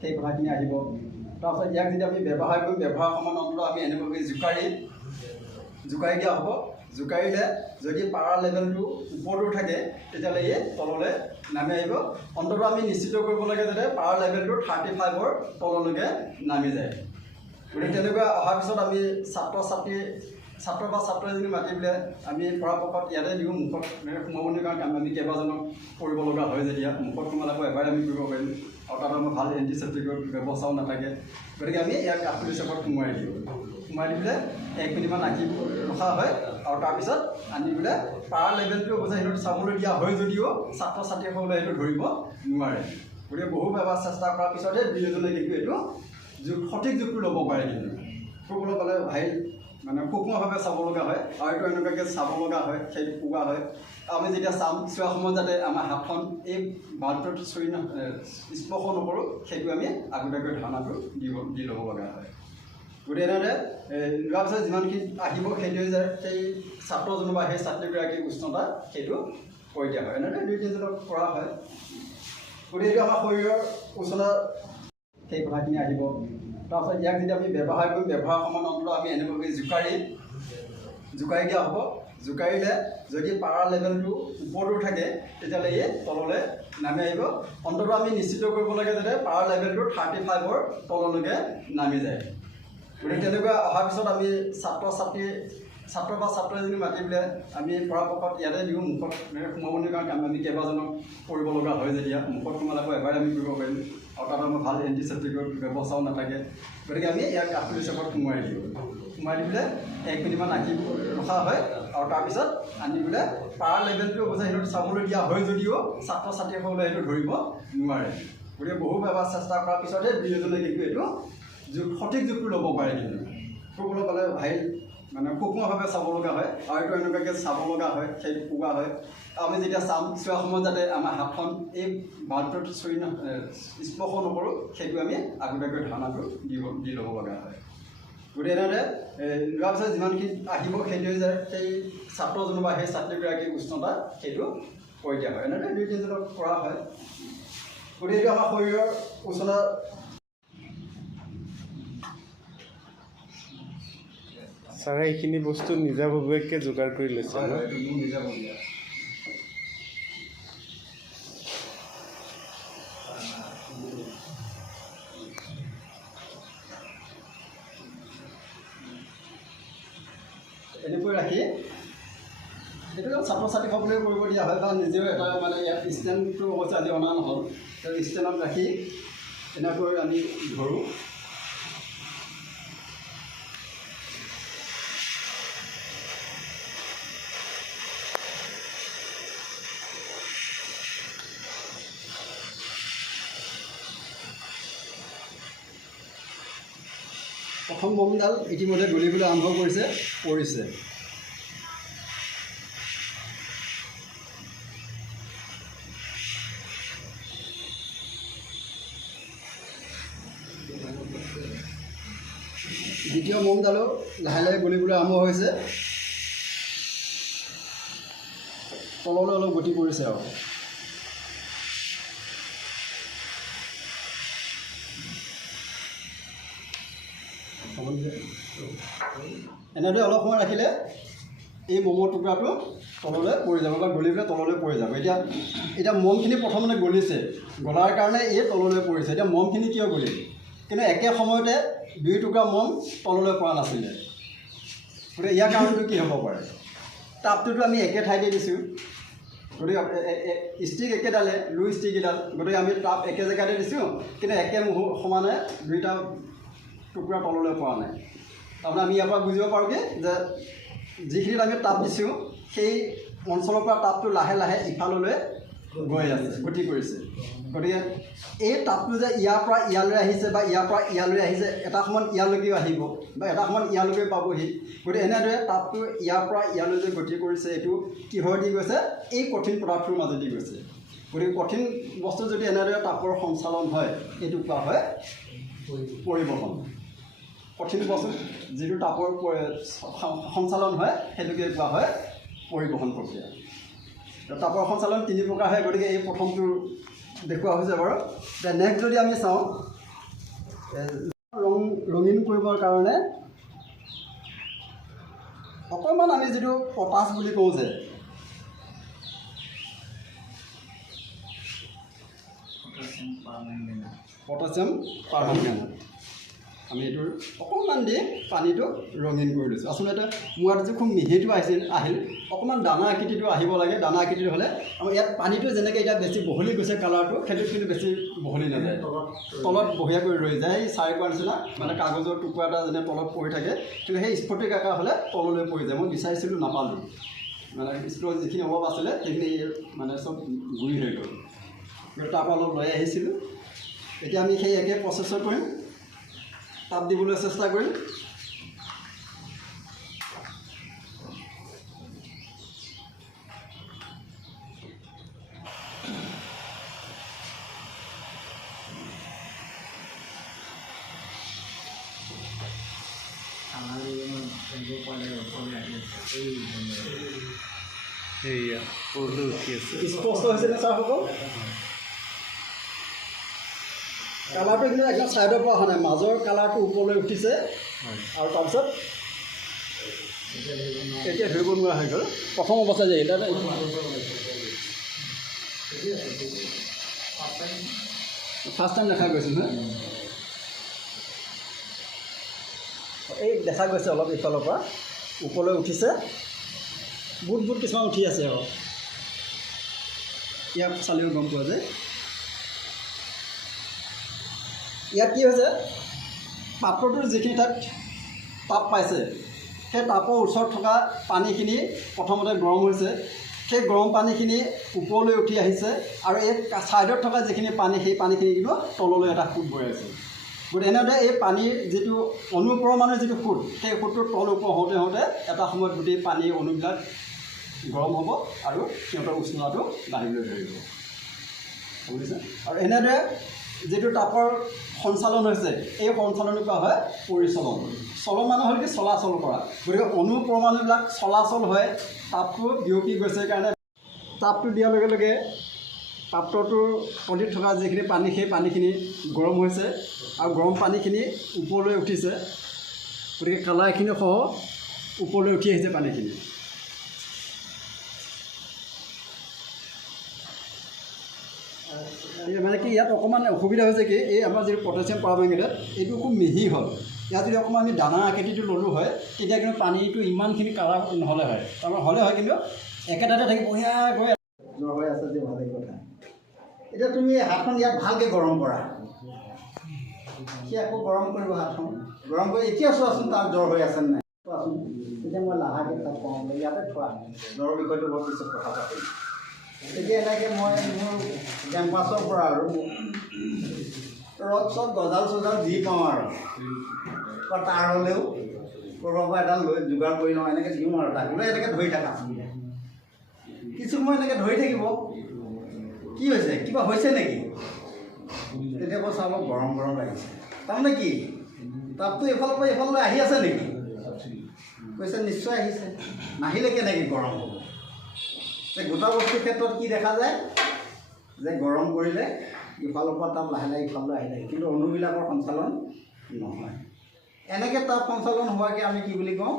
সেই কথাখিনি আহিব। তাৰপিছত ইয়াক যদি আমি ব্যৱহাৰ কৰিম, ব্যৱহাৰ সময়ত অন্ততঃ আমি এনেকুৱাকৈ জোকাৰি দিয়া হ'ব। জোকাৰিলে যদি পাৱাৰ লেভেলটো ওপৰতো থাকে তেতিয়াহ'লে এই তললৈ নামি আহিব। অন্ততঃ আমি নিশ্চিত কৰিব লাগে যাতে পাৱাৰ লেভেলটো 35ৰ তললৈকে নামি যায়। গতিকে তেনেকুৱা অহাৰ পিছত আমি ছাত্ৰ বা ছাত্ৰ এজনী মাতি পেলাই আমি পৰাপক্ষত ইয়াতে দিওঁ, মুখত সোমাবলৈ কাৰণে আমি কেইবাজনক কৰিব লগা হয়। যেতিয়া মুখত সোমালে আকৌ এবাৰে আমি কৰিব পাৰিম আৰু তাত আমাৰ ভাল এণ্টিছেপ্টিকৰ ব্যৱস্থাও নাথাকে। গতিকে আমি ইয়াক কাপোৰ হিচাপত সোমোৱাই দি পেলাই 1 মিনিটমান ৰাখি ৰখা হয় আৰু তাৰপিছত আনি পেলাই পাৱাৰ লেভেলটো অৱশ্যে সেইটো চাবলৈ দিয়া হয় যদিও ছাত্ৰ ছাত্ৰীসকলে সেইটো ধৰিব নোৱাৰে। গতিকে বহুবাৰ চেষ্টা কৰাৰ পিছতহে দুই এজনে কিন্তু এইটো সঠিক জোখটো ল'ব পাৰে। কিন্তু ক'বলৈ গ'লে মানে সূক্ষ্মভাৱে চাব লগা হয় আৰু এইটো এনেকুৱাকৈ চাব লগা হয়, সেইটো পোৱা হয়। আমি যেতিয়া চোৱা সময়ত যাতে আমাৰ হাতখন এই বাল্বটোত স্পৰ্শ নকৰোঁ সেইটো আমি আগতীয়াকৈ ধাৰণাটো দি ল'ব লগা হয়। গতিকে এনেদৰে লোৱাৰ পিছত যিমানখিনি আহিব সেইটোৱে যায় সেই ছাত্ৰজনৰ বা সেই ছাত্ৰীগৰাকীৰ উষ্ণতা সেইটো কৰি দিয়া হয়। এনেদৰে 2-3জনক কৰা হয়। গতিকে এইটো আমাৰ শৰীৰৰ উষ্ণতা সেই কথাখিনি আহিব। তাৰপিছত ইয়াক যদি আমি ব্যৱহাৰ কৰিম, ব্যৱহাৰ সময়ত অন্ততঃ আমি এনেকুৱাকৈ জোকাৰি দিয়া হ'ব। জোকাৰিলে যদি পাৱাৰ লেভেলটো ওপৰতো থাকে তেতিয়াহ'লে এই তললৈ নামি আহিব। অন্ততঃ আমি নিশ্চিত কৰিব লাগে যাতে পাৱাৰ লেভেলটো 35ৰ তললৈকে নামি যায়। গতিকে তেনেকুৱা অহাৰ পিছত আমি ছাত্ৰ বা ছাত্ৰ এজনী মাতি পেলাই আমি পৰাপক্ষত ইয়াতে দিওঁ, মুখত সোমাবলৈ কাৰণে আমি কেইবাজনক কৰিব লগা হয়। যেতিয়া মুখত সোমালে আকৌ এবাৰে আমি কৰিব পাৰিম আৰু তাত আমাৰ ভাল এণ্টিছেপ্টিকৰ ব্যৱস্থাও নাথাকে। গতিকে আমি ইয়াক কাপোৰ হিচাপত সোমোৱাই দি পেলাই 1 মিনিটমান ৰাখি ৰখা হয় আৰু তাৰপিছত আনি পেলাই পাৱাৰ লেভেলটো অৱশ্যে সেইটো চাবলৈ দিয়া হয় যদিও ছাত্ৰ ছাত্ৰীসকলে সেইটো ধৰিব নোৱাৰে। গতিকে বহুবাৰ চেষ্টা কৰাৰ পিছতহে দুই এজনে কিন্তু এইটো সঠিক জোখটো ল'ব পাৰে। কিন্তু ক'বলৈ গ'লে মানে সূক্ষ্মভাৱে চাব লগা হয় আৰু এইটো এনেকুৱাকৈ চাব লগা হয়, সেইটো পোৱা হয়। আমি যেতিয়া চোৱা সময়ত যাতে আমাৰ হাতখন এই বাল্বটোত স্পৰ্শ নকৰোঁ সেইটো আমি আগতীয়াকৈ ধাৰণাটো দি ল'ব লগা হয়। গতিকে এনেদৰে লোৱাৰ পিছত যিমানখিনি আহিব সেইটোৱে যায় সেই ছাত্ৰজনৰ বা সেই ছাত্ৰীগৰাকীৰ উষ্ণতা সেইটো কৰি দিয়া হয়। এনেদৰে 2-3জনক কৰা হয়। গতিকে এইটো আমাৰ শৰীৰৰ উষ্ণতা ছাৰে এইখিনি বস্তু নিজাববীয়াকৈ যোগাৰ কৰি লৈছে। নিজাববীয়া এনেকৈ ৰাখি এইটো ছাত্ৰ ছাত্ৰীসকলেও কৰিব দিয়া হয় বা নিজেও এটা মানে ইয়াত ষ্টেণ্ডটো অৱশ্যে আজি অনা নহ'ল, ষ্টেণ্ডত ৰাখি এনেকৈ আমি ধৰোঁ। প্ৰথম মমডাল ইতিমধ্যে গলিবলৈ আৰম্ভ পৰিছে। দ্বিতীয় মমডালো লাহে লাহে গলিবলৈ আৰম্ভ হৈছে। তললৈ অলপ গতি কৰিছে আৰু এনেদৰে অলপ সময় ৰাখিলে এই মমৰ টুকুৰাটো তললৈ পৰি যাব বা গলি পেলাই তললৈ পৰি যাব। এতিয়া মমখিনি প্ৰথমতে গলিছে, গলাৰ কাৰণে এই তললৈ পৰিছে। এতিয়া মমখিনি কিয় গলিল? কিন্তু একে সময়তে 2 টুকুৰা মম তললৈ পৰা নাছিলে। গতিকে ইয়াৰ কাৰণটো কি হ'ব পাৰে? তাপটোতো আমি একে ঠাইতে দিছোঁ। গতিকে ষ্টিক একেডালে, ষ্টিক এডাল, গতিকে আমি তাপ একে জেগাতে দিছোঁ কিন্তু একে সমানে 2টা টুকুৰা তললৈ পৰা নাই। তাৰমানে আমি ইয়াৰ পৰা বুজিব পাৰোঁগৈ যে যিখিনিত আমি তাপ দিছোঁ সেই অঞ্চলৰ পৰা তাপটো লাহে লাহে ইফাললৈ গৈ আছে, গতি কৰিছে। গতিকে এই তাপটো যে ইয়াৰ পৰা ইয়ালৈ আহিছে বা ইয়াৰ পৰা ইয়ালৈ আহিছে, এটা সময়ত ইয়ালৈকেও আহিব বা এটা সময়ত ইয়ালৈকে পাবহি। গতিকে এনেদৰে তাপটো ইয়াৰ পৰা ইয়ালৈ যে গতি কৰিছে এইটো কিহৰ দি গৈছে? এই কঠিন পদাৰ্থটোৰ মাজেদি গৈছে। গতিকে কঠিন বস্তু যদি এনেদৰে তাপৰ সঞ্চালন হয় এইটো কোৱা হয় পৰিবহণ। কঠিন বস্তু যিটো তাপৰ সঞ্চালন হয় সেইটোকে কোৱা হয় পৰিবহণ প্ৰক্ৰিয়া। তাপৰ সঞ্চালন 3 প্ৰকাৰ হয়। গতিকে এই প্ৰথমটো দেখুওৱা হৈছে বাৰু। এতিয়া নেক্সট যদি আমি চাওঁ ৰঙীন কৰিবৰ কাৰণে অকণমান আমি যিটো পটাছ বুলি কওঁ যে পটাছিয়াম পাৰমেংগানেট আমি এইটোৰ অকণমান দি পানীটো ৰঙীন কৰি লৈছোঁ। আচলতে মোৱাত যে খুব মিহিটো আহিল অকণমান দানা আকৃতিটো আহিব লাগে। দানা আকৃতিটো হ'লে আমাৰ ইয়াত পানীটো যেনেকৈ এতিয়া বেছি বহলি গৈছে কালাৰটো, সেইটোত কিন্তু বেছি বহলি নাযায়, তলত বঢ়িয়াকৈ ৰৈ যায়। চাই কোৱাৰ নিচিনা মানে কাগজৰ টুকুৰা এটা যেনে তলত পৰি থাকে, কিন্তু সেই স্ফটিক আকাৰ হ'লে তললৈ পৰি যায়। মই বিচাৰিছিলোঁ নাপালোঁ, মানে স্কুলত যিখিনি অলপ আছিলে সেইখিনি মানে চব গুৰি হৈ গ'ল। তাৰপৰা অলপ লৈ আহিছিলোঁ। এতিয়া আমি সেই একে প্ৰচেছত কৰিম, তাপ দিবলৈ চেষ্টা কৰিম। সেয়া পৰলৈ উঠি আছে। স্পষ্ট হৈছেনে ছাৰসকল? কালাৰটো কিন্তু একদম ছাইডৰ পৰা অহা নাই, মাজৰ কালাৰটো ওপৰলৈ উঠিছে। আৰু তাৰপিছত এতিয়া ধৰিব নোৱাৰা হৈ গ'ল। প্ৰথম অৱস্থা যে এতিয়া ফাৰ্ষ্ট টাইম দেখা গৈছিল নহয়, এই দেখা গৈছে অলপ ইফালৰ পৰা ওপৰলৈ উঠিছে, বুট কিছুমান উঠি আছে। আৰু ইয়াক চালেও গম পোৱা যায়। ইয়াত কি হৈছে, পাত্ৰটোৰ যিখিনি তাত তাপ পাইছে, সেই তাপৰ ওচৰত থকা পানীখিনি প্ৰথমতে গৰম হৈছে। সেই গৰম পানীখিনি ওপৰলৈ উঠি আহিছে, আৰু এই ছাইডত থকা যিখিনি পানী, সেই পানীখিনি কিন্তু তললৈ এটা সোঁত বৈ আছে। গতিকে এনেদৰে এই পানীৰ যিটো অনুপৰমাণুৰ যিটো সোঁত, সেই সোঁতটোৰ তল ওপৰ হওঁতে হওঁতে এটা সময়ত গোটেই পানীৰ অণুবিলাক গৰম হ'ব আৰু সিহঁতৰ উষ্ণতাটো বাঢ়িবলৈ ধৰিব, বুজিছে? আৰু এনেদৰে যিটো তাপৰ সঞ্চালন হৈছে, এই সঞ্চালনটো কোৱা হয় পৰিচলন। চলন মানে হ'ল কি চলাচল কৰা। গতিকে অনুপৰমাণুবিলাক চলাচল হয়, তাপটো বিয়পি গৈছে কাৰণে তাপটো দিয়াৰ লগে লগে পাত্ৰটোৰ পলিত থকা যিখিনি পানী, সেই পানীখিনি গৰম হৈছে আৰু গৰম পানীখিনি ওপৰলৈ উঠিছে। গতিকে কালাৰখিনি সহ ওপৰলৈ উঠি আহিছে পানীখিনি। মানে কি ইয়াত অকণমান অসুবিধা হৈছে কি, এই আমাৰ যিটো পটাছিয়াম পাৰমেংগানেট এইটো খুব মিহি হ'ল। ইয়াত যদি অকণমান আমি দানা আকৃতিটো ল'লোঁ হয়, তেতিয়া কিন্তু পানীটো ইমানখিনি কালাৰ নহ'লে হয়। তাৰমানে হ'লে হয়, কিন্তু একেটাতে থাকি বঢ়িয়াকৈ জ্বৰ হৈ আছে যে ভালেই কথা। এতিয়া তুমি হাতখন ইয়াত ভালকৈ গৰম কৰা, সি আকৌ গৰম কৰিব হাতখন, গৰম কৰি এতিয়া চোৱাচোন তাৰ জ্বৰ হৈ আছে নাই, চোৱাচোন। তেতিয়া মই লাহেকৈ তাত কওঁ ইয়াতে থোৱা, জ্বৰৰ বিষয়টো বৰ পিছত কথা পাতিম। তেতিয়া এনেকৈ মই মোৰ কেম্পাছৰ পৰা আৰু ৰদ চদ গজাল চজাল যি পাওঁ আৰু তাৰ হ'লেও ক'ৰবাৰ পৰা এটা লৈ যোগাৰ কৰি লওঁ, এনেকৈ দিওঁ আৰু তাক বোলে এনেকৈ ধৰি থাকা। কিছু সময় এনেকৈ ধৰি থাকিব, কি হৈছে, কিবা হৈছে নেকি? তেতিয়া কৈছে অলপ গৰম গৰম লাগিছে। তাৰমানে কি তাপটো এইফালৰ পৰা এইফাললৈ আহি আছে নেকি? কৈছে নিশ্চয় আহিছে। নাহিলে কেনেকৈ গৰম হ'ব? গোটা বস্তুৰ ক্ষেত্ৰত কি দেখা যায় যে গৰম কৰিলে ইফালৰ পৰা তাপ লাহে লাহে ইফাললৈ আহি থাকে, কিন্তু অণুবিলাকৰ সঞ্চালন নহয়। এনেকৈ তাপ সঞ্চালন হোৱাকৈ আমি কি বুলি কওঁ?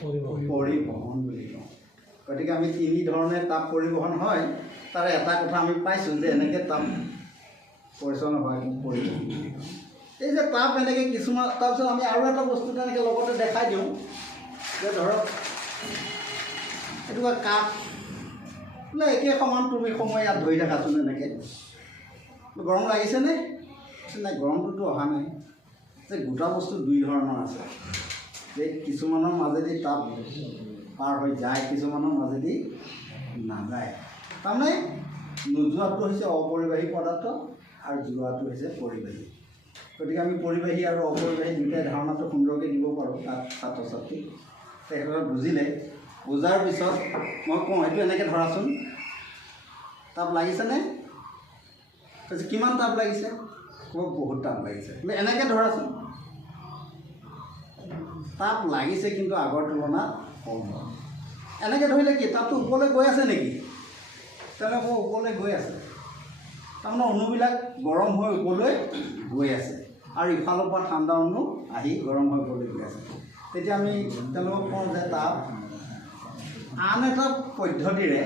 পৰিবহণ বুলি কওঁ। গতিকে আমি তিনি ধৰণে তাপ পৰিবহণ হয়। তাৰে এটা কথা আমি পাইছোঁ যে এনেকৈ তাপ পৰিচালন হোৱাকৈ পৰিবহণ বুলি কওঁ। এই যে তাপ এনেকৈ কিছুমান, তাৰপিছত আমি আৰু এটা বস্তু তেনেকৈ লগতে দেখাই দিওঁ যে ধৰক এইটো কাপ বোলে একে সমান তুমি সময় ইয়াত ধৰি থাকাচোন, এনেকৈ গৰম লাগিছেনে? নাই, গৰমটোতো অহা নাই। যে গোটা বস্তু দুই ধৰণৰ আছে, যে কিছুমানৰ মাজেদি তাপ পাৰ হৈ যায়, কিছুমানৰ মাজেদি নাযায়। তাৰমানে নোযোৱাটো হৈছে অপৰিবাহী পদাৰ্থ আৰু যোৱাটো হৈছে পৰিবাহী। গতিকে আমি পৰিবাহী আৰু অপৰিবাহী দুয়োটাই ধাৰণাটো সুন্দৰকৈ দিব পাৰোঁ তাত ছাত্ৰ ছাত্ৰীক। তেখেতসকলে বুজিলে, বুজাৰ পিছত মই কওঁ এইটো এনেকৈ ধৰাচোন, তাপ লাগিছেনে? কৈছে কিমান তাপ লাগিছে? ক'ব বহুত তাপ লাগিছে। বোলে এনেকৈ ধৰাচোন, তাপ লাগিছে কিন্তু আগৰ তুলনাত কম। এনেকৈ ধৰিলে কি তাপটো ওপৰলৈ গৈ আছে নেকি? তেওঁলোকে ওপৰলৈ গৈ আছে। তাৰমানে অণুবিলাক গৰম হৈ ওপৰলৈ গৈ আছে। আৰু ইফালৰ পৰা ঠাণ্ডা অনু আহি গৰম হৈ পৰি গৈ আছে। তেতিয়া আমি তেওঁলোকক কওঁ যে তাত আন এটা পদ্ধতিৰে